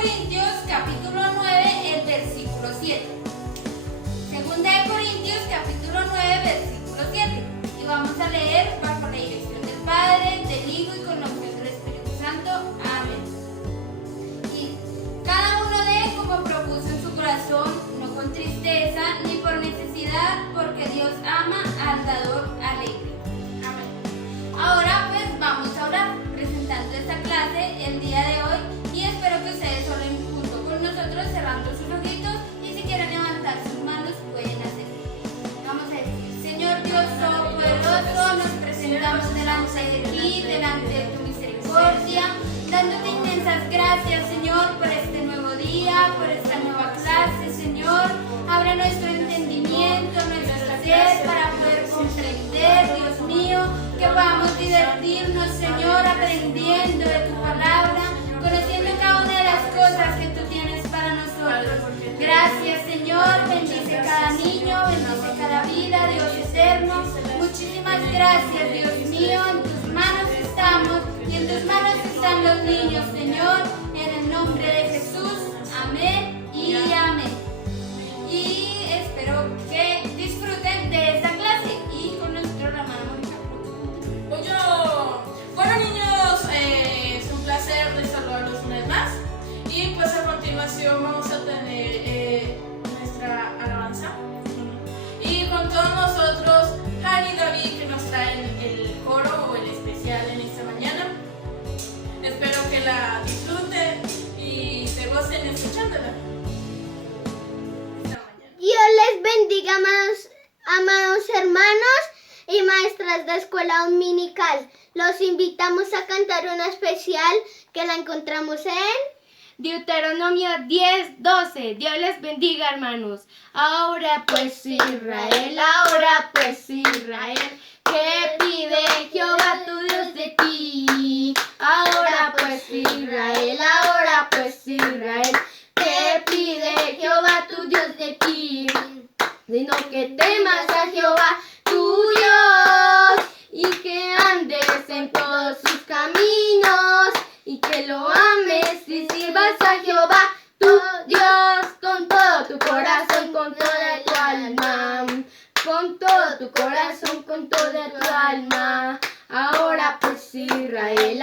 Corintios capítulo 9, el versículo 7. Segunda de Corintios capítulo 9, versículo 7. Y vamos a leer bajo la dirección del Padre, del Hijo y con la unción del Espíritu Santo. Amén. Y cada uno dé como propuso en su corazón, no con tristeza ni por necesidad, porque Dios ama al dador alegre. Amén. Ahora pues vamos a orar presentando esta clase el día de hoy y espero que ustedes oren junto con nosotros cerrando sus ojitos y si quieren levantar sus manos pueden hacerlo. Vamos a decir: Señor Dios Todopoderoso, nos presentamos delante de ti, delante de tu misericordia, dándote inmensas gracias, Señor, por este nuevo día, por esta nueva clase, Señor. Abre nuestro entendimiento, nuestro ser para poder comprender, Dios mío, que podamos divertirnos, Señor, aprendiendo de tu palabra, conociendo cada una de las cosas que tú tienes para nosotros. Gracias, Señor, bendice cada niño, bendice cada vida, Dios eterno. Muchísimas gracias, Dios mío, en tus manos estamos y en tus manos están los niños, Señor, en el nombre de Jesús. Amén y amén. Y espero que disfruten de esta clase y con nuestro hermano Mónica. Bueno niños, es un placer de saludarlos una vez más y pues a continuación vamos a tener nuestra alabanza y con todos nosotros Hani y David que nos traen el coro o el especial en esta mañana. Espero que la disfruten y se gocen escuchándola. Dios les bendiga, amados hermanos y maestras de escuela dominical. Los invitamos a cantar una especial que la encontramos en Deuteronomio 10:12. Dios les bendiga, hermanos. Ahora pues Israel, ¿qué pide Jehová tu Dios de ti? Ahora pues Israel, ¿qué pide Jehová tu Dios de ti? Sino que temas a Jehová tu Dios y que andes en todos sus caminos y que lo ames y sirvas a Jehová tu Dios con todo tu corazón, con toda tu alma, con todo tu corazón, con toda tu alma. Ahora pues Israel,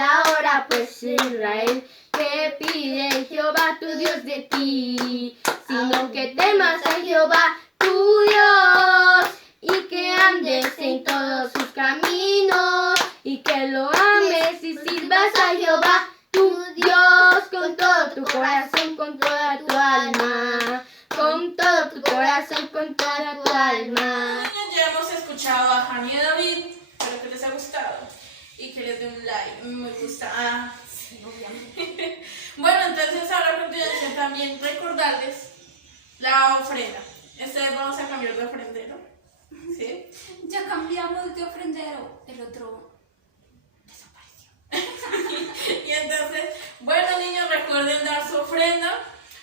¿qué pide Jehová tu Dios de ti? Sino que temas a Jehová tu Dios y que andes en todos sus caminos y que lo ames y sirvas a Jehová tu Dios con todo tu corazón, con toda tu alma, con todo tu corazón, con toda tu alma. Ya hemos escuchado a Hani y David, espero que les haya gustado y que les den un like, me gusta. Sí, obviamente. Bueno, entonces ahora a continuación también recordarles la ofrenda. Esta vez vamos a cambiar de ofrendero, ¿sí? Ya cambiamos de ofrendero, el otro desapareció. Y entonces, bueno niños, recuerden dar su ofrenda,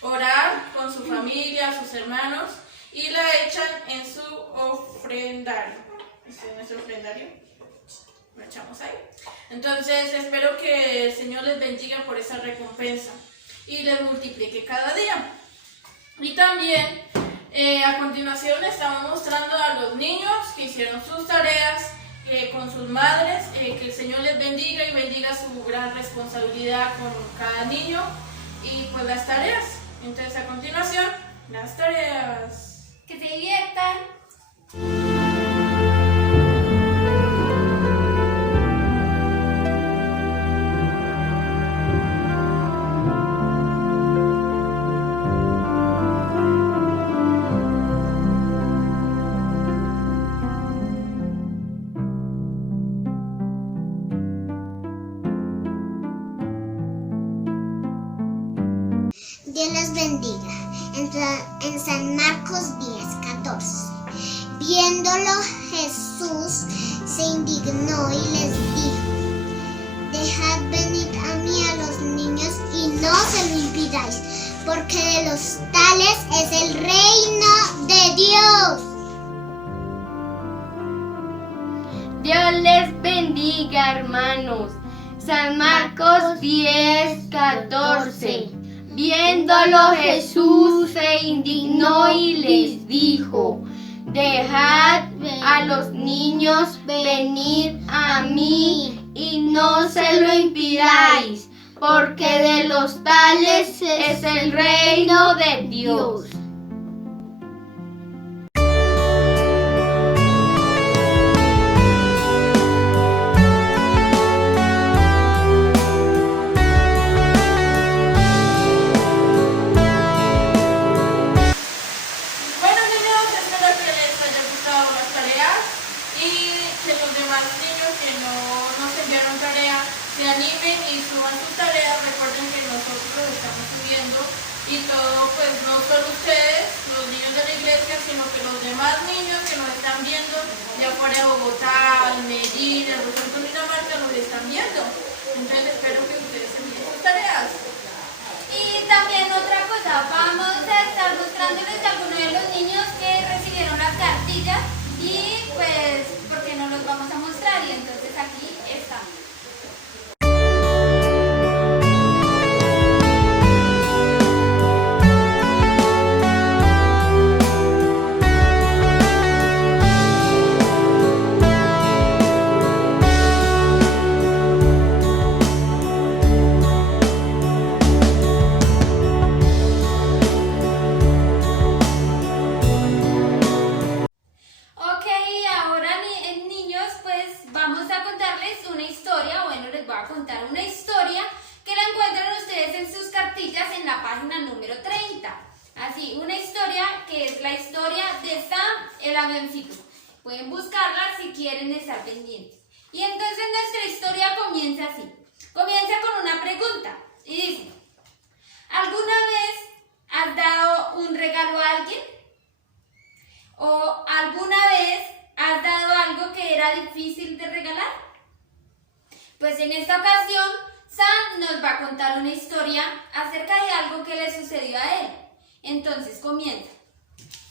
orar con su familia, sus hermanos y la echan en su ofrendario. Este es nuestro ofrendario, lo echamos ahí. Entonces espero que el Señor les bendiga por esa recompensa y les multiplique cada día. Y también a continuación les estamos mostrando a los niños que hicieron sus tareas con sus madres, que el Señor les bendiga y bendiga su gran responsabilidad con cada niño y pues las tareas. Entonces a continuación, las tareas. Que se diviertan. Dios les bendiga. En San Marcos 10:14. Viéndolo, Jesús se indignó y les dijo: dejad venir a mí a los niños y no se lo impidáis, porque de los tales es el reino de Dios. Dios les bendiga, hermanos. San Marcos 10:14. Viéndolo Jesús se indignó y les dijo: dejad a los niños venir a mí y no se lo impidáis, porque de los tales es el reino de Dios. Bueno niños, espero que les haya gustado las tareas y que los demás niños que no nos enviaron tarea se animen y suban sus tareas. Recuerden que nosotros los estamos subiendo y todo, pues no solo ustedes, los niños de la iglesia, sino que los demás niños que nos están viendo de afuera de Bogotá, Medellín, el Rosal, Cundinamarca, nos están viendo. Entonces espero que ustedes envíen sus tareas. Y también otra cosa, vamos a estar mostrándoles a algunos de los niños que recibieron las cartillas y pues porque no los vamos a mostrar y entonces aquí están. Ok, ahora niños, pues vamos a contarles una historia, bueno, les voy a contar una historia que la encuentran ustedes en sus cartillas en la página número 30. Así, una historia que es la historia de Sam el avioncito. Pueden buscarla si quieren estar pendientes. Y entonces nuestra historia comienza así. Comienza con una pregunta y dice: ¿alguna vez has dado un regalo a alguien? ¿O alguna vez has dado algo que era difícil de regalar? Pues en esta ocasión, Sam nos va a contar una historia acerca de algo que le sucedió a él. Entonces comienza.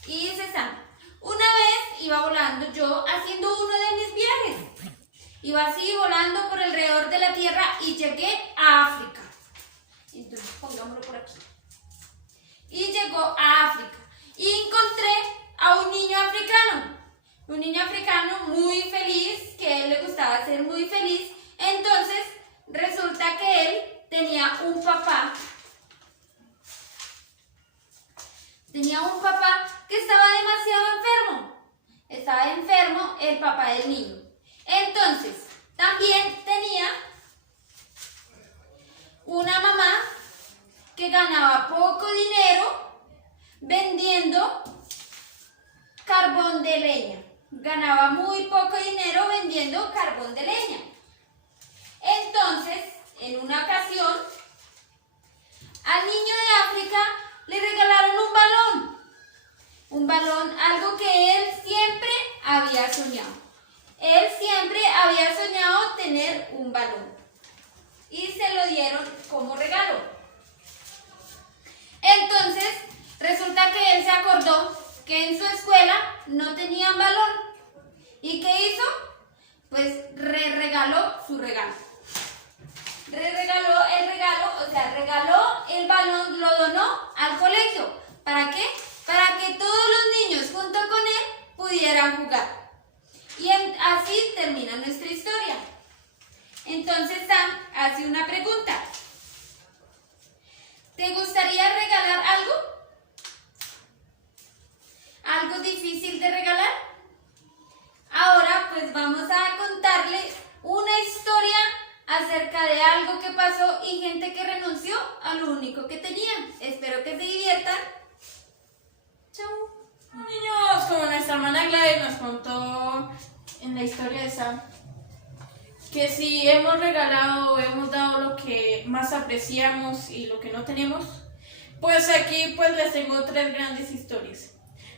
Y dice Sam: una vez iba volando yo haciendo uno de mis viajes. Iba así volando por alrededor de la tierra y llegué a África. Entonces pongámoslo por aquí. Y llegó a África. Y encontré a un niño africano muy feliz, que a él le gustaba ser muy feliz. Entonces resulta que él tenía un papá que estaba demasiado enfermo el papá del niño. Entonces también tenía una mamá que ganaba poco dinero vendiendo carbón de leña. Ganaba muy poco dinero vendiendo carbón de leña. Entonces, en una ocasión, al niño de África le regalaron un balón, algo que él siempre había soñado. Él siempre había soñado tener un balón y se lo dieron como regalo. Entonces, resulta que él se acordó que en su escuela no tenían balón. ¿Y qué hizo? Pues regaló su regalo. Regaló el regalo, o sea, regaló el balón, lo donó al colegio. ¿Para qué? Para que todos los niños junto con él pudieran jugar. Y así termina nuestra historia. Entonces Sam hace una pregunta. ¿Te gustaría regalar algo? ¿Algo difícil de regalar? Ahora pues vamos a contarles una historia acerca de algo que pasó y gente que renunció a lo único que tenían. Espero que se diviertan. Chau. Niños, como nuestra hermana Gladys nos contó en la historia de Sam, que si hemos regalado o hemos dado lo que más apreciamos y lo que no tenemos, pues aquí pues les tengo tres grandes historias.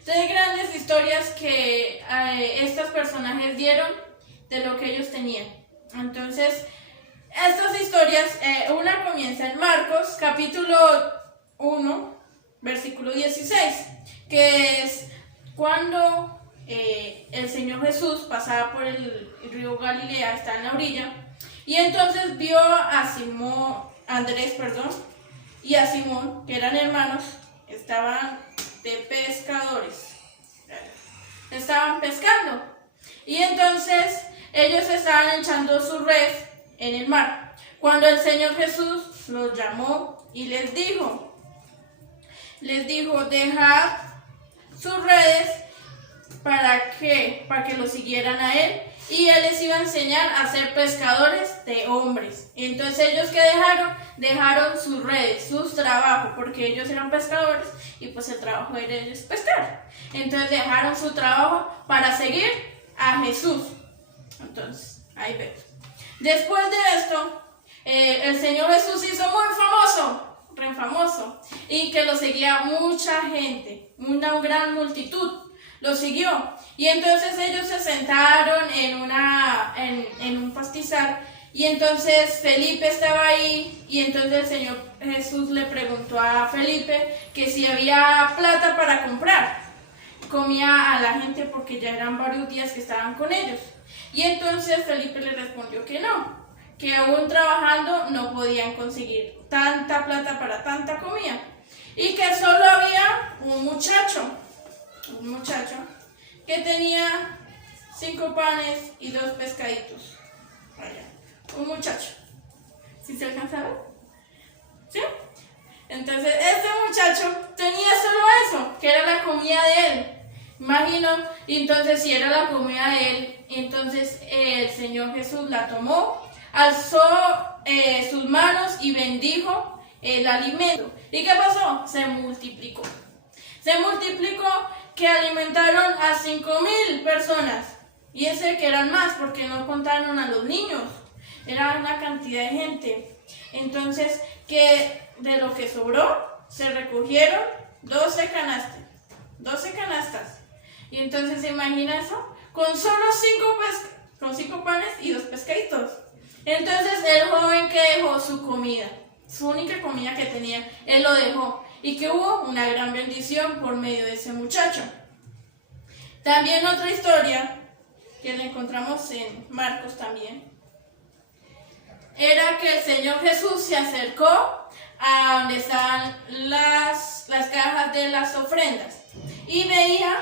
Tres grandes historias que estos personajes dieron de lo que ellos tenían. Entonces, estas historias, una comienza en Marcos, capítulo 1, versículo 16, que es cuando el Señor Jesús pasaba por el río Galilea, está en la orilla, y entonces vio a Andrés, y a Simón, que eran hermanos, estaban de pescadores. Estaban pescando. Y entonces ellos estaban echando su red en el mar. Cuando el Señor Jesús los llamó y les dijo, dejad sus redes para que lo siguieran a él, y él les iba a enseñar a ser pescadores de hombres. Entonces ellos que dejaron sus redes, sus trabajos, porque ellos eran pescadores y pues el trabajo de ellos es pescar. Entonces dejaron su trabajo para seguir a Jesús. Entonces, ahí vemos. Después de esto, el Señor Jesús hizo muy famoso, re famoso, y que lo seguía mucha gente, una gran multitud lo siguió. Y entonces ellos se sentaron en un pastizal, y entonces Felipe estaba ahí, y entonces el Señor Jesús le preguntó a Felipe que si había plata para comprar comida a la gente, porque ya eran varios días que estaban con ellos. Y entonces Felipe le respondió que no, que aún trabajando no podían conseguir tanta plata para tanta comida, y que solo había un muchacho que tenía 5 panes y 2 pescaditos. Allá, un muchacho. ¿Sí se alcanza a ver? ¿Sí? Entonces este muchacho tenía solo eso, que era la comida de él. Imagino, y entonces si era la comida de él, entonces el Señor Jesús la tomó, alzó sus manos y bendijo el alimento. ¿Y qué pasó? Se multiplicó. Se multiplicó, que alimentaron a 5,000 personas. Y ese que eran más, porque no contaron a los niños. Era una cantidad de gente. Entonces, que de lo que sobró, se recogieron 12 canastas. 12 canastas. Y entonces, ¿se imagina eso? Con solo 5 panes y 2 pescaditos. Entonces, el joven que dejó su comida, su única comida que tenía, él lo dejó. Y que hubo una gran bendición por medio de ese muchacho. También otra historia que la encontramos en Marcos también, era que el Señor Jesús se acercó a donde estaban las cajas de las ofrendas y veía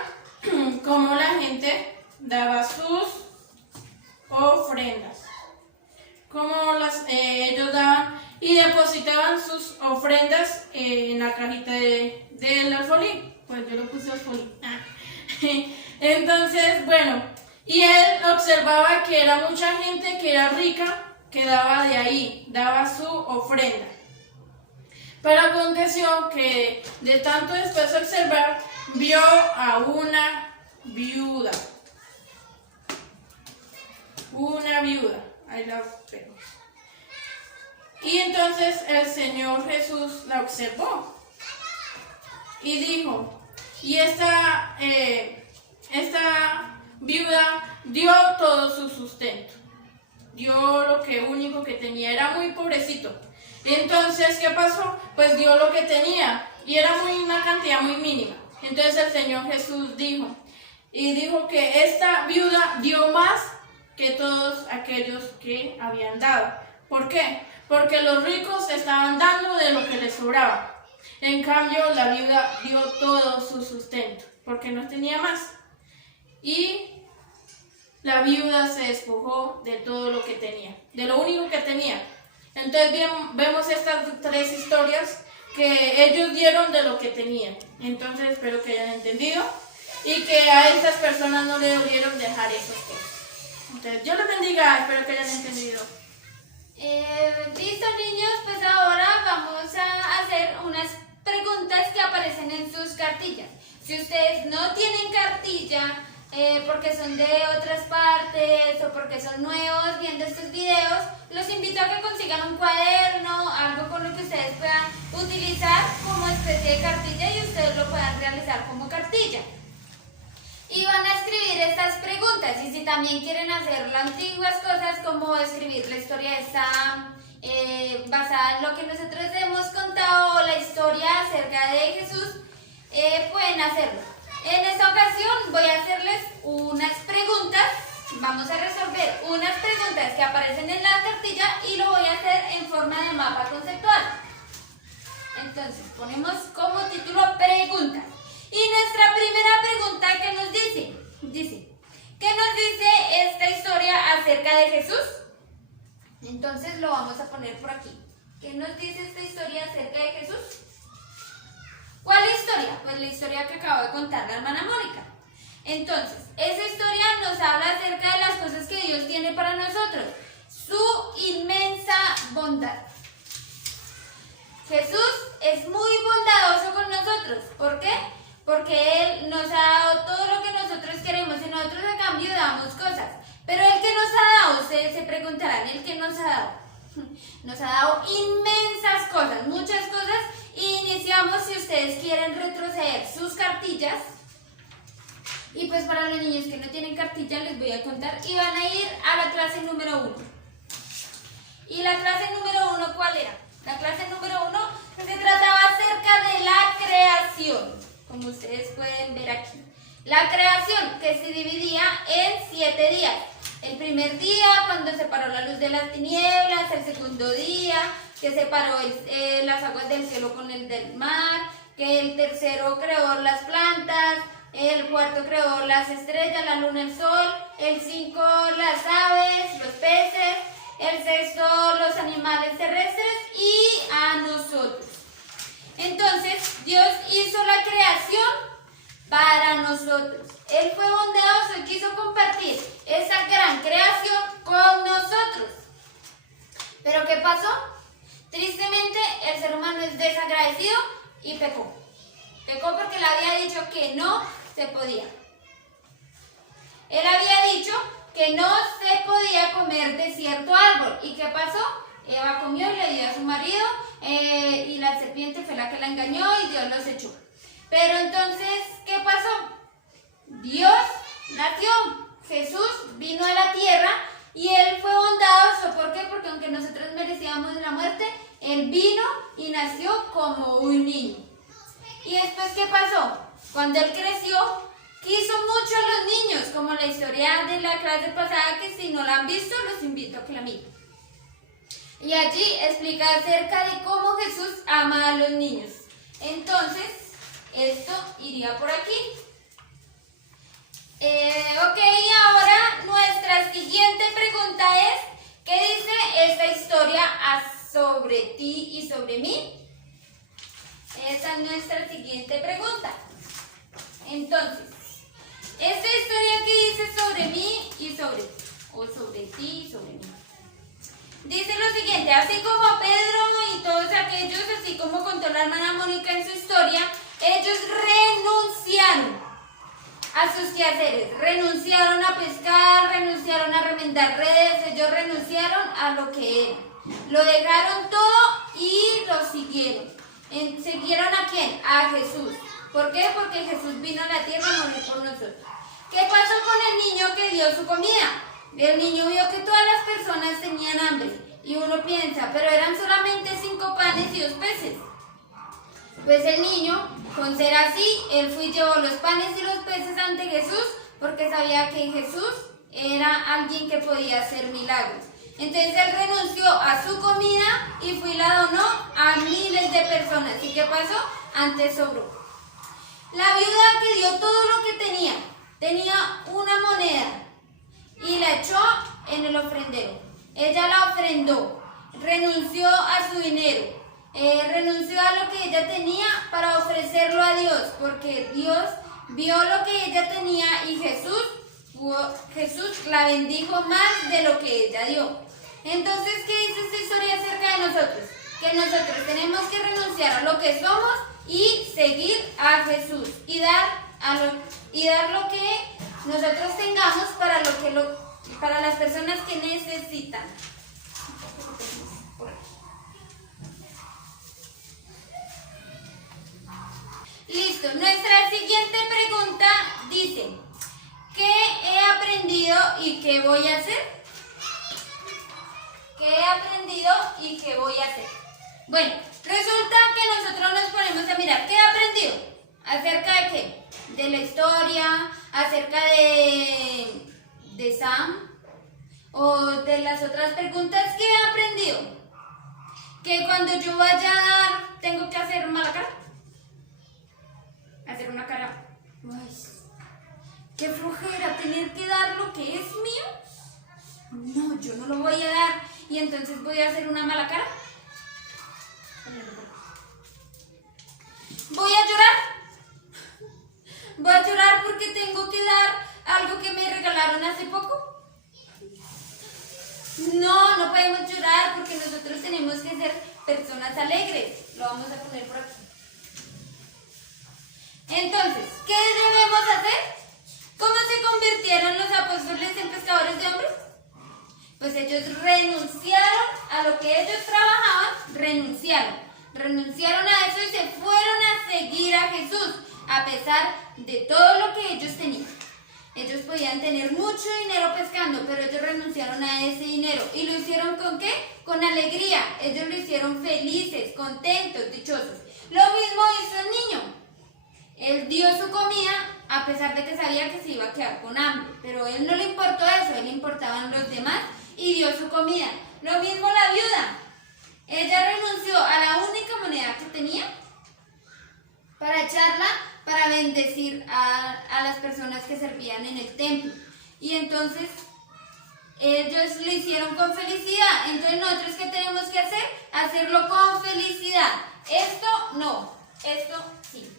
cómo la gente daba sus ofrendas, cómo ellos daban y depositaban sus ofrendas en la cajita del alfolí. Pues yo lo puse alfolí. Entonces, bueno, y él observaba que era mucha gente que era rica, que daba de ahí, daba su ofrenda. Pero aconteció que de tanto después de observar, vio a una viuda. Una viuda. Ahí la vemos. Y entonces el Señor Jesús la observó y dijo, y esta viuda dio todo su sustento, dio lo único que tenía, era muy pobrecito. Entonces, ¿qué pasó? Pues dio lo que tenía y era una cantidad muy mínima. Entonces el Señor Jesús dijo que esta viuda dio más que todos aquellos que habían dado. ¿Por qué? Porque los ricos estaban dando de lo que les sobraba. En cambio, la viuda dio todo su sustento, porque no tenía más. Y la viuda se despojó de todo lo que tenía, de lo único que tenía. Entonces vemos estas 3 historias que ellos dieron de lo que tenían. Entonces espero que hayan entendido y que a estas personas no le dolieron dejar esas cosas. Entonces Dios les bendiga, espero que hayan entendido. Listo, niños, pues ahora vamos a hacer unas preguntas que aparecen en sus cartillas. Si ustedes no tienen cartilla, porque son de otras partes o porque son nuevos viendo estos videos, los invito a que consigan un cuaderno, algo con lo que ustedes puedan utilizar como especie de cartilla y ustedes lo puedan realizar como cartilla. Y van a escribir estas preguntas, y si también quieren hacer antiguas cosas como escribir la historia de Sam, basada en lo que nosotros hemos contado, la historia acerca de Jesús, pueden hacerlo. En esta ocasión voy a hacerles unas preguntas, vamos a resolver unas preguntas que aparecen en la cartilla y lo voy a hacer en forma de mapa conceptual. Entonces, ponemos como título preguntas. Y nuestra primera pregunta, ¿qué nos dice? ¿Qué nos dice esta historia acerca de Jesús? Entonces lo vamos a poner por aquí. ¿Qué nos dice esta historia acerca de Jesús? ¿Cuál historia? Pues la historia que acabo de contar la hermana Mónica. Entonces, esa historia nos habla acerca de las cosas que Dios tiene para nosotros. Su inmensa bondad. Jesús es muy bondadoso con nosotros. ¿Por qué? Porque Él nos ha dado todo lo que nosotros queremos y nosotros a cambio damos cosas. Pero el que nos ha dado, ustedes se preguntarán, ¿el que nos ha dado? Nos ha dado inmensas cosas, muchas cosas. Y iniciamos, si ustedes quieren retroceder sus cartillas. Y pues para los niños que no tienen cartilla les voy a contar. Y van a ir a la clase número 1. ¿Y la clase número 1 cuál era? La clase número 1 se trataba acerca de la creación, como ustedes pueden ver aquí. La creación que se dividía en 7 días. El primer día, cuando separó la luz de las tinieblas. El segundo día, que separó las aguas del cielo con el del mar. Que el tercero creó las plantas. El cuarto creó las estrellas, la luna, el sol. El 5, las aves, los peces. El sexto, los animales terrestres y a nosotros. Entonces, Dios hizo la creación para nosotros. Él fue bondadoso y quiso compartir esa gran creación con nosotros. ¿Pero qué pasó? Tristemente, el ser humano es desagradecido y pecó. Pecó porque le había dicho que no se podía. Él había dicho que no se podía comer de cierto árbol. ¿Y qué pasó? Eva comió y le dio a su marido y la serpiente fue la que la engañó y Dios los echó. Pero entonces, ¿qué pasó? Dios nació, Jesús vino a la tierra y Él fue bondadoso. ¿Por qué? Porque aunque nosotros merecíamos la muerte, Él vino y nació como un niño. ¿Y después qué pasó? Cuando Él creció, quiso mucho a los niños, como la historia de la clase pasada, que si no la han visto, los invito a que la miren. Y allí explica acerca de cómo Jesús ama a los niños. Entonces, esto iría por aquí. Ok, ahora nuestra siguiente pregunta es, ¿qué dice esta historia sobre ti y sobre mí? Esa es nuestra siguiente pregunta. Entonces, esta historia que dice sobre mí y sobre ti, o sobre ti y sobre mí, dice lo siguiente: así como Pedro y todos aquellos, así como contó la hermana Mónica en su historia, ellos renunciaron a sus quehaceres, renunciaron a pescar, renunciaron a remendar redes, ellos renunciaron a lo que eran, lo dejaron todo y lo siguieron. ¿Siguieron a quién? A Jesús. ¿Por qué? Porque Jesús vino a la tierra a morir por nosotros. ¿Qué pasó con el niño que dio su comida? El niño vio que todas las personas tenían hambre y uno piensa, pero eran solamente 5 panes y 2 peces. Pues el niño, con ser así, él fue y llevó los panes y los peces ante Jesús porque sabía que Jesús era alguien que podía hacer milagros. Entonces él renunció a su comida y fue y la donó a miles de personas. ¿Y qué pasó? Antes sobró. La viuda que dio todo lo que tenía una moneda y la echó en el ofrendero. Ella la ofrendó, renunció a su dinero, renunció a lo que ella tenía para ofrecerlo a Dios, porque Dios vio lo que ella tenía y Jesús la bendijo más de lo que ella dio. Entonces, ¿qué dice esta historia acerca de nosotros? Que nosotros tenemos que renunciar a lo que somos y seguir a Jesús y dar lo que nosotros tengamos para las personas que necesitan. Listo, nuestra siguiente pregunta dice: ¿qué he aprendido y qué voy a hacer? ¿Qué he aprendido y qué voy a hacer? Bueno, resulta que nosotros nos ponemos a mirar, ¿qué he aprendido? ¿Acerca de qué? De la historia, acerca de Sam, o de las otras preguntas, ¿qué he aprendido? que cuando yo vaya a dar, tengo que hacer mala cara. Hacer una cara. Ay, qué flojera tener que dar lo que es mío. No, yo no lo voy a dar. Y entonces voy a hacer una mala cara. Voy a llorar. Voy a llorar porque tengo que dar algo que me regalaron hace poco. No, no podemos llorar porque nosotros tenemos que ser personas alegres. Lo vamos a poner por aquí. Entonces, ¿qué debemos hacer? ¿Cómo se convirtieron los apóstoles en pescadores de hombres? Pues ellos renunciaron a lo que ellos trabajaban, renunciaron a eso y se fueron a seguir a Jesús, a pesar de todo lo que ellos tenían. Ellos podían tener mucho dinero pescando, pero ellos renunciaron a ese dinero. ¿Y lo hicieron con qué? Con alegría. Ellos lo hicieron felices, contentos, dichosos. Lo mismo hizo el niño. Él dio su comida a pesar de que sabía que se iba a quedar con hambre. Pero a él no le importó eso, a él le importaban los demás y dio su comida. Lo mismo la viuda. Ella renunció a la única moneda que tenía para echarla, para bendecir a las personas que servían en el templo. Y entonces ellos lo hicieron con felicidad. Entonces nosotros, ¿qué tenemos que hacer? Hacerlo con felicidad. Esto no, esto sí.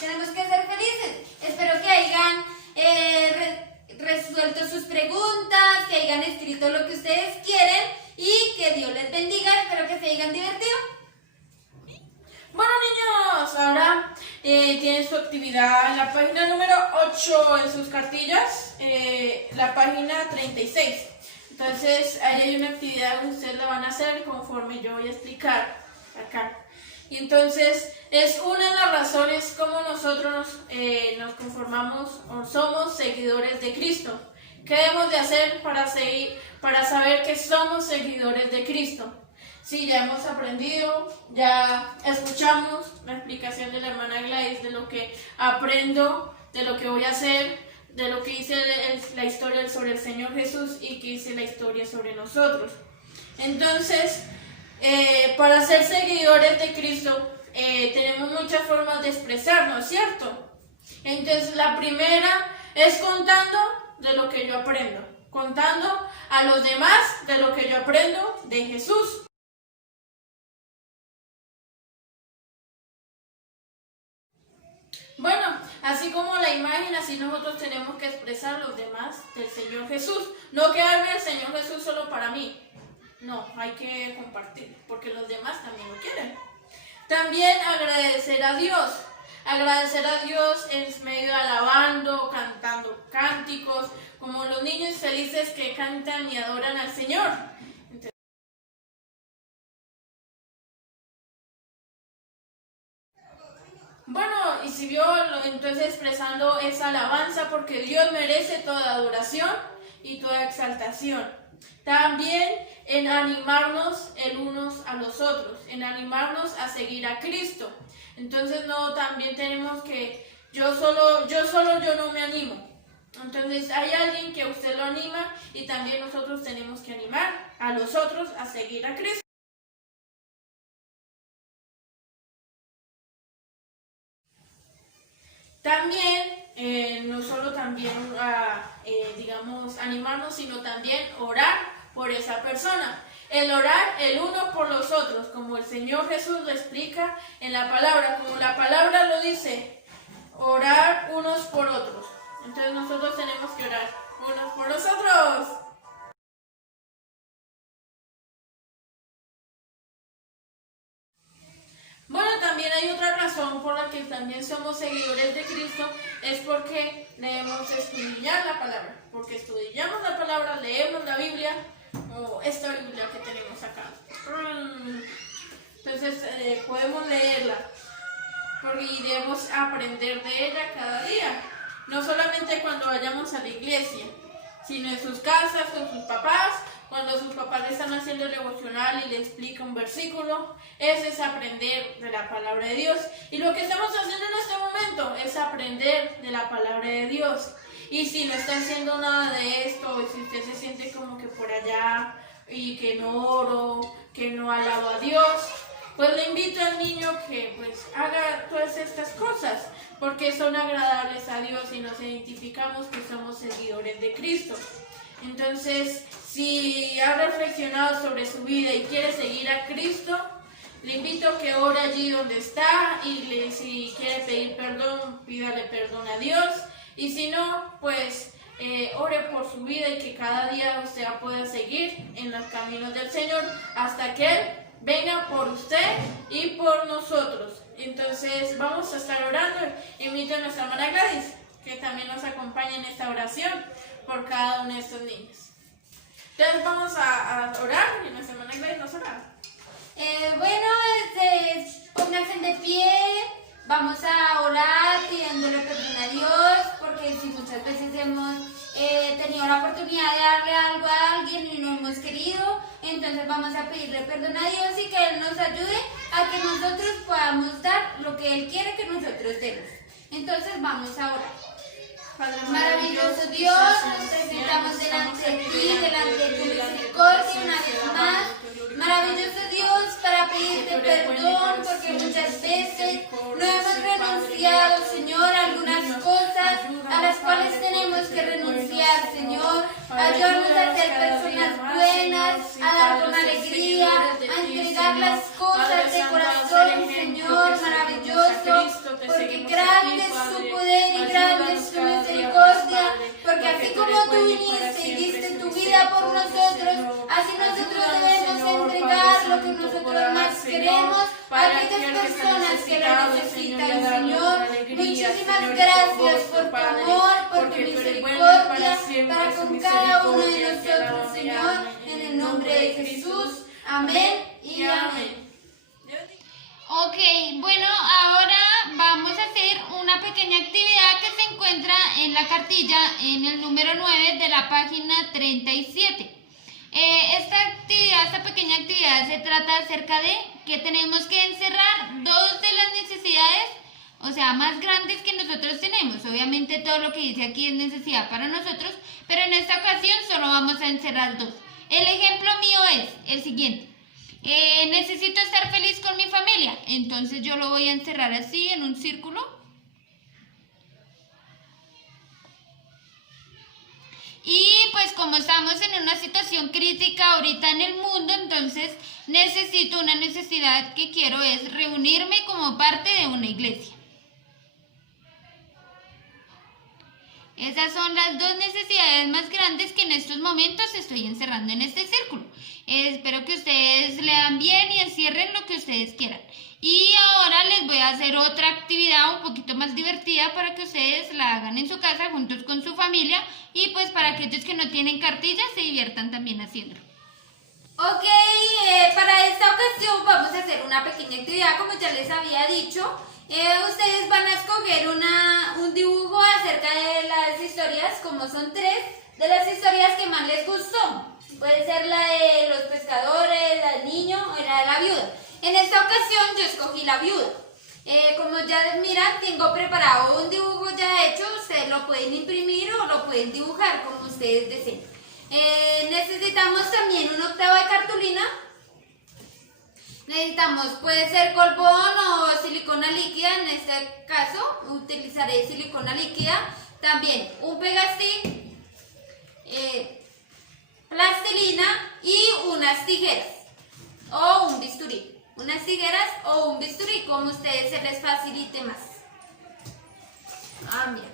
Tenemos que ser felices. Espero que hayan resuelto sus preguntas, que hayan escrito lo que ustedes quieren y que Dios les bendiga. Espero que se hayan divertido. Bueno, niños, ahora tienen su actividad en la página número 8 en sus cartillas, la página 36. Entonces, ahí hay una actividad que ustedes la van a hacer conforme yo voy a explicar acá. Y entonces, es una de las razones como nosotros nos conformamos o somos seguidores de Cristo. ¿Qué debemos de hacer para saber que somos seguidores de Cristo? Sí, ya hemos aprendido, ya escuchamos la explicación de la hermana Gladys de lo que aprendo, de lo que voy a hacer, de lo que dice la historia sobre el Señor Jesús y que dice la historia sobre nosotros. Entonces, para ser seguidores de Cristo, tenemos muchas formas de expresarnos, ¿cierto? Entonces, la primera es contando de lo que yo aprendo, contando a los demás de lo que yo aprendo de Jesús. Bueno, así como la imagen, así nosotros tenemos que expresar los demás del Señor Jesús. No quedarme el Señor Jesús solo para mí. No, hay que compartir, porque los demás también lo quieren. También agradecer a Dios. Agradecer a Dios en medio de alabando, cantando cánticos, como los niños felices que cantan y adoran al Señor. Bueno, y si vio, entonces expresando esa alabanza porque Dios merece toda adoración y toda exaltación. También en animarnos el unos a los otros, en animarnos a seguir a Cristo. Entonces no, también tenemos que, yo no me animo. Entonces hay alguien que usted lo anima y también nosotros tenemos que animar a los otros a seguir a Cristo. También, no solo también, animarnos, sino también orar por esa persona. El orar el uno por los otros, como el Señor Jesús lo explica en la palabra, como la palabra lo dice, orar unos por otros. Entonces nosotros tenemos que orar unos por los otros. Bueno, también hay otra razón por la que también somos seguidores de Cristo, es porque debemos estudiar la palabra, porque estudiamos la palabra, leemos la Biblia, o esta Biblia que tenemos acá. Entonces podemos leerla, y debemos aprender de ella cada día, no solamente cuando vayamos a la iglesia, sino en sus casas, con sus papás. Cuando sus papás le están haciendo el devocional y le explica un versículo, eso es aprender de la palabra de Dios. Y lo que estamos haciendo en este momento es aprender de la palabra de Dios. Y si no está haciendo nada de esto, o si usted se siente como que por allá y que no oro, que no alabo a Dios, pues le invito al niño que pues haga todas estas cosas, porque son agradables a Dios y nos identificamos que somos seguidores de Cristo. Entonces, si ha reflexionado sobre su vida y quiere seguir a Cristo, le invito a que ore allí donde está y si quiere pedir perdón, pídale perdón a Dios. Y si no, pues ore por su vida y que cada día usted pueda seguir en los caminos del Señor hasta que Él venga por usted y por nosotros. Entonces vamos a estar orando. Invito a nuestra hermana Gladys que también nos acompañe en esta oración por cada uno de estos niños. Entonces vamos a orar y nuestra hermana Gladys nos orará. Pónganse de pie, vamos a orar pidiéndole perdón a Dios, porque si muchas veces hemos tenido la oportunidad de darle algo a alguien y no hemos querido, entonces vamos a pedirle perdón a Dios y que Él nos ayude a que nosotros podamos dar lo que Él quiere que nosotros demos. Entonces vamos a orar. Maravilloso Dios, nos presentamos delante de ti, delante de tu misericordia una vez más. Maravilloso Dios, para pedirte perdón porque muchas veces no hemos renunciado, Señor, a algunas cosas a las cuales tenemos que renunciar, Señor. Ayúdanos a ser personas buenas, a dar con alegría, a entregar las cosas de corazón, Señor, maravilloso, porque grande es su poder y grande es su misericordia, porque así como tú viniste y diste tu vida por nosotros, así nosotros debemos entregar lo que nosotros más queremos a aquellas personas que lo necesitan, Señor. Muchísimas gracias por tu amor, por tu misericordia para con cada uno de nosotros, Señor, en el nombre de Jesús. Amén y amén. Ok, bueno, ahora vamos a hacer una pequeña actividad que se encuentra en la cartilla en el número 9 de la página 37. Esta pequeña actividad se trata acerca de que tenemos que encerrar dos de las necesidades, o sea, más grandes que nosotros tenemos. Obviamente todo lo que dice aquí es necesidad para nosotros, pero en esta ocasión solo vamos a encerrar dos. El ejemplo mío es el siguiente. Necesito estar feliz con mi familia, entonces yo lo voy a encerrar así en un círculo. Y pues como estamos en una situación crítica ahorita en el mundo, entonces necesito una necesidad que quiero es reunirme como parte de una iglesia. Esas son las dos necesidades más grandes que en estos momentos estoy encerrando en este círculo. Espero que ustedes lean bien y encierren lo que ustedes quieran. Y ahora les voy a hacer otra actividad un poquito más divertida para que ustedes la hagan en su casa juntos con su familia y pues para aquellos que no tienen cartillas se diviertan también haciéndolo. Ok, para esta ocasión vamos a hacer una pequeña actividad, como ya les había dicho. Ustedes van a escoger un dibujo acerca de las historias, como son 3, de las historias que más les gustó. Puede ser la de los pescadores, la del niño o la de la viuda. En esta ocasión yo escogí la viuda. Como ya miran, tengo preparado un dibujo ya hecho. Ustedes lo pueden imprimir o lo pueden dibujar como ustedes deseen. Necesitamos también un octavo de cartulina. Necesitamos, puede ser colbón o silicona líquida. En este caso utilizaré silicona líquida. También un pegastick, plastilina y unas tijeras o un bisturí. Unas tijeras o un bisturí, como a ustedes se les facilite más. Mira.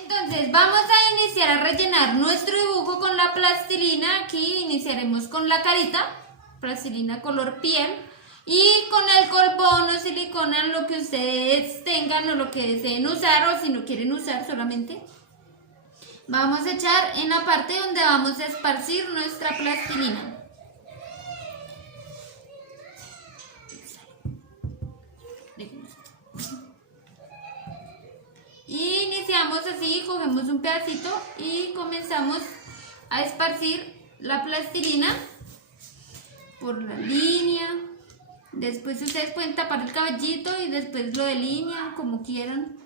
Entonces vamos a iniciar a rellenar nuestro dibujo con la plastilina. Aquí iniciaremos con la carita, plastilina color piel, y con el colbón o silicona, lo que ustedes tengan o lo que deseen usar, o si no quieren usar solamente. Vamos a echar en la parte donde vamos a esparcir nuestra plastilina. Y iniciamos así, cogemos un pedacito y comenzamos a esparcir la plastilina por la línea. Después ustedes pueden tapar el cabellito y después lo delinean como quieran.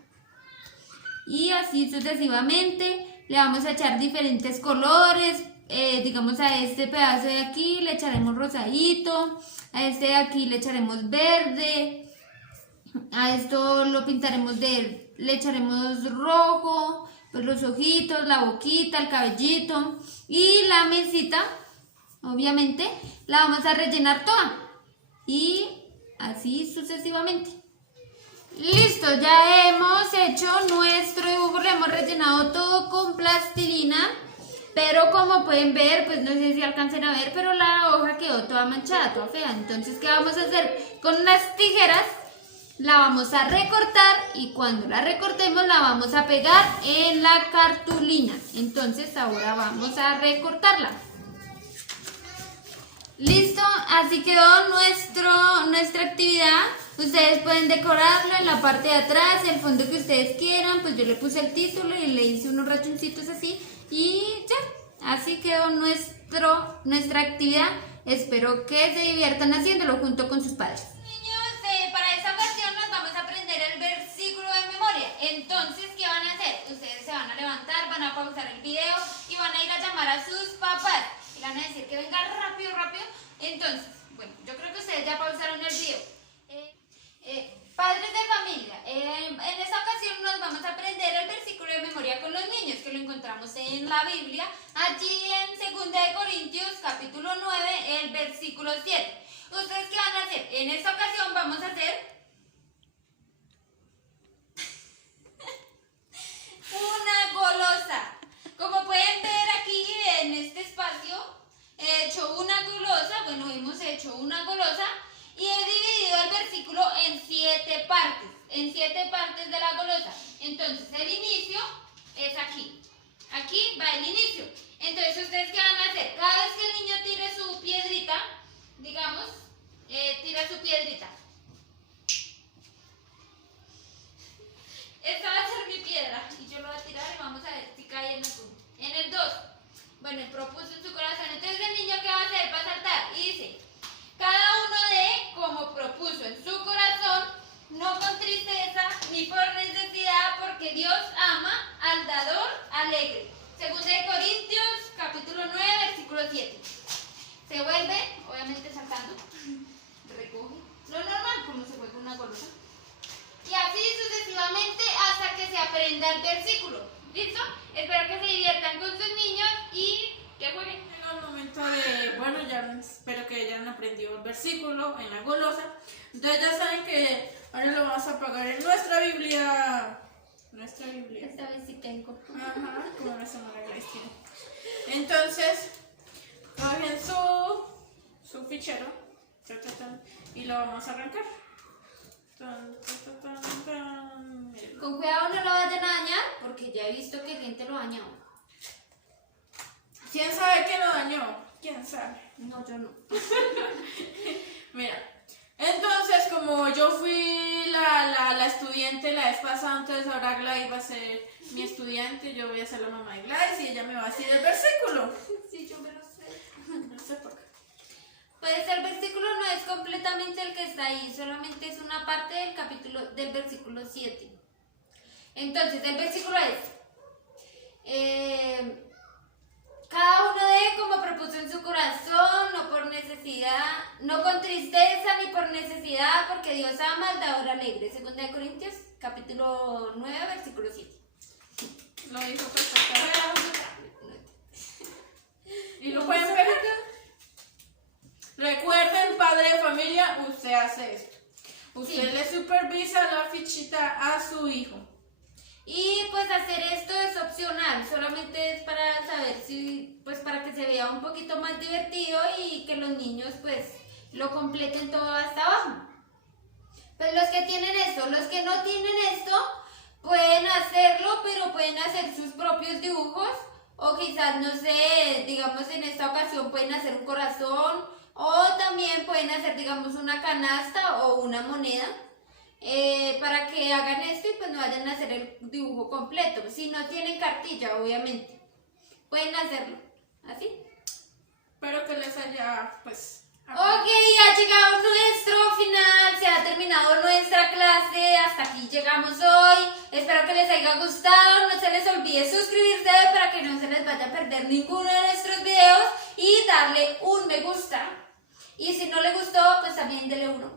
Y así sucesivamente. Le vamos a echar diferentes colores. digamos a este pedazo de aquí le echaremos rosadito, a este de aquí le echaremos verde, a esto lo pintaremos le echaremos rojo, pues los ojitos, la boquita, el cabellito y la mesita, obviamente, la vamos a rellenar toda y así sucesivamente. Listo, ya hemos hecho nuestro dibujo, lo hemos rellenado todo con plastilina, pero como pueden ver, pues no sé si alcancen a ver, pero la hoja quedó toda manchada, toda fea. Entonces, ¿qué vamos a hacer? Con las tijeras la vamos a recortar y cuando la recortemos la vamos a pegar en la cartulina. Entonces, ahora vamos a recortarla. Listo, así quedó nuestra actividad. Ustedes pueden decorarlo en la parte de atrás, el fondo que ustedes quieran. Pues yo le puse el título y le hice unos rachoncitos así y ya, así quedó nuestra actividad. Espero que se diviertan haciéndolo junto con sus padres. Niños, para esta ocasión nos vamos a aprender el versículo de memoria. Entonces, ¿qué van a hacer? Ustedes se van a levantar, van a pausar el video y van a ir a llamar a sus papás. Y van a decir que venga rápido, rápido. Entonces, bueno, yo creo que ustedes ya pausaron el video. Padres de familia, en esta ocasión nos vamos a aprender el versículo de memoria con los niños, que lo encontramos en la Biblia, allí en 2 de Corintios, capítulo 9, el versículo 7. ¿Ustedes qué van a hacer? En esta ocasión vamos a hacer una golosa. Como pueden ver aquí en este espacio, he hecho una golosa, bueno, hemos hecho una golosa y he dividido el versículo en 7 partes de la golosa. Entonces el inicio es aquí, aquí va el inicio. Entonces ustedes qué van a hacer, cada vez que el niño tire su piedrita, digamos, tira su piedrita. Esta va a ser mi piedra y yo lo voy a tirar y vamos a ver si cae en el punto. En el 2, bueno, él propuso en su corazón. Entonces el niño ¿qué va a hacer? Va a saltar y dice: cada uno de como propuso en su corazón, no con tristeza ni por necesidad, porque Dios ama al dador alegre. 2 de Corintios, capítulo 9, versículo 7. Se vuelve, obviamente saltando, recoge, lo normal como se juega una golosa. Y así sucesivamente hasta que se aprenda el versículo. ¿Listo? Espero que se diviertan con sus niños y que jueguen. Llega el momento de, bueno, ya espero que hayan aprendido el versículo en la golosa. Entonces ya saben que ahora lo vamos a pagar en nuestra Biblia. Nuestra Biblia. Esta vez sí tengo. Ajá, como nuestra madre Grace tiene. Entonces, cogen su fichero y lo vamos a arrancar. Miren. Con cuidado no lo vayan a dañar, porque ya he visto que gente lo ha dañado. ¿Quién sabe qué lo dañó? ¿Quién sabe? No, yo no. Mira, entonces como yo fui la estudiante la vez pasada, entonces ahora Gladys va a ser mi estudiante, yo voy a ser la mamá de Gladys y ella me va a decir el versículo. Sí, yo me lo sé. No sé por qué. Pues el versículo no es completamente el que está ahí, solamente es una parte del versículo 7. Entonces, el versículo es: cada uno de como propuso en su corazón, no por necesidad, no con tristeza ni por necesidad, porque Dios ama al dador alegre. 2 de Corintios, capítulo 9, versículo 7. Lo dijo perfectamente. ¿Y lo pueden ver? Recuerden, padre de familia, usted hace esto. Usted le supervisa la fichita a su hijo. Y pues hacer esto es opcional, solamente es para saber si, pues para que se vea un poquito más divertido y que los niños pues lo completen todo hasta abajo. Pues los que tienen esto, los que no tienen esto, pueden hacerlo, pero pueden hacer sus propios dibujos o quizás, no sé, digamos en esta ocasión pueden hacer un corazón o también pueden hacer, digamos, una canasta o una moneda. Para que hagan esto y pues no vayan a hacer el dibujo completo. Si no tienen cartilla, obviamente, pueden hacerlo así. Espero que les haya, pues... Ok, ya llegamos a nuestro final. Se ha terminado terminado nuestra clase. Hasta aquí llegamos hoy. Espero que les haya gustado. No se les olvide suscribirse para que no se les vaya a perder ninguno de nuestros videos y darle un me gusta. Y si no le gustó, pues también dele uno.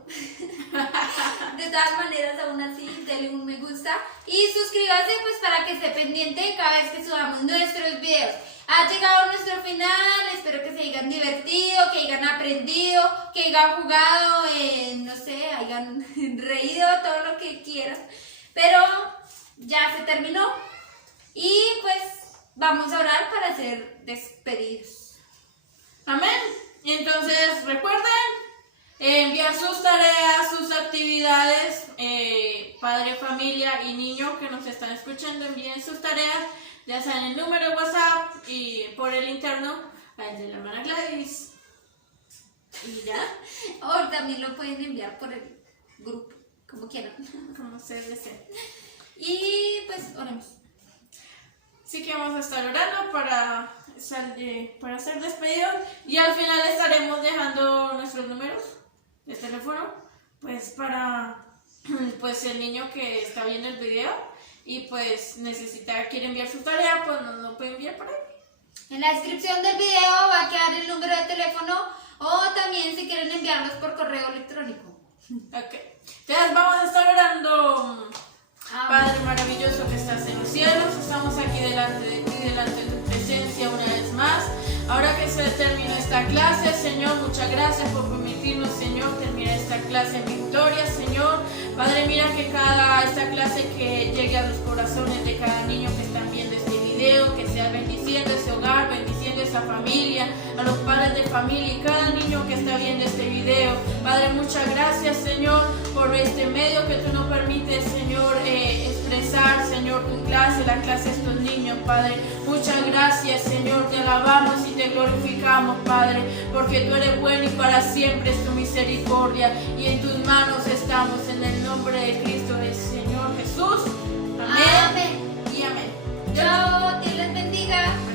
De todas maneras, aún así, dele un me gusta. Y suscríbase pues para que esté pendiente cada vez que subamos nuestros videos. Ha llegado nuestro final, espero que se hayan divertido, que hayan aprendido, que hayan jugado, no sé, hayan reído, todo lo que quieran. Pero ya se terminó y pues vamos a orar para ser despedidos. Amén. Y entonces recuerden enviar sus tareas, sus actividades, padre, familia y niño que nos están escuchando, envíen sus tareas, ya sea en el número de WhatsApp y por el interno al de la hermana Gladys. Y ya, O también lo pueden enviar por el grupo, como quieran. como se desee. Y pues oremos. Así que vamos a estar orando para ser despedidos y al final estaremos dejando nuestros números de teléfono pues para pues el niño que está viendo el video y pues quiere enviar su tarea, pues nos lo puede enviar por ahí. En la descripción del video va a quedar el número de teléfono o también si quieren enviarlos por correo electrónico. Ok, entonces vamos a estar orando. Padre maravilloso que estás en los cielos, estamos aquí delante de ti, delante de tu presencia una vez más. Ahora que se terminó esta clase, Señor, muchas gracias por permitirnos, Señor, terminar esta clase en victoria, Señor. Padre, mira que esta clase que llegue a los corazones de cada niño que están viendo este video, que sea bendiciendo ese hogar, bendiciendo esa familia, a los padres de familia y cada niño que está viendo este video. Padre, muchas gracias, Señor, por este medio que tú nos permites, Señor, expresar, Señor, tu clase, la clase de estos niños, Padre. Muchas gracias, Señor, te alabamos y te glorificamos, Padre, porque tú eres bueno y para siempre es tu misericordia y en tus manos estamos, en el nombre de Cristo, del Señor Jesús. Amén. Amén. Y amén. Chao, Dios les bendiga.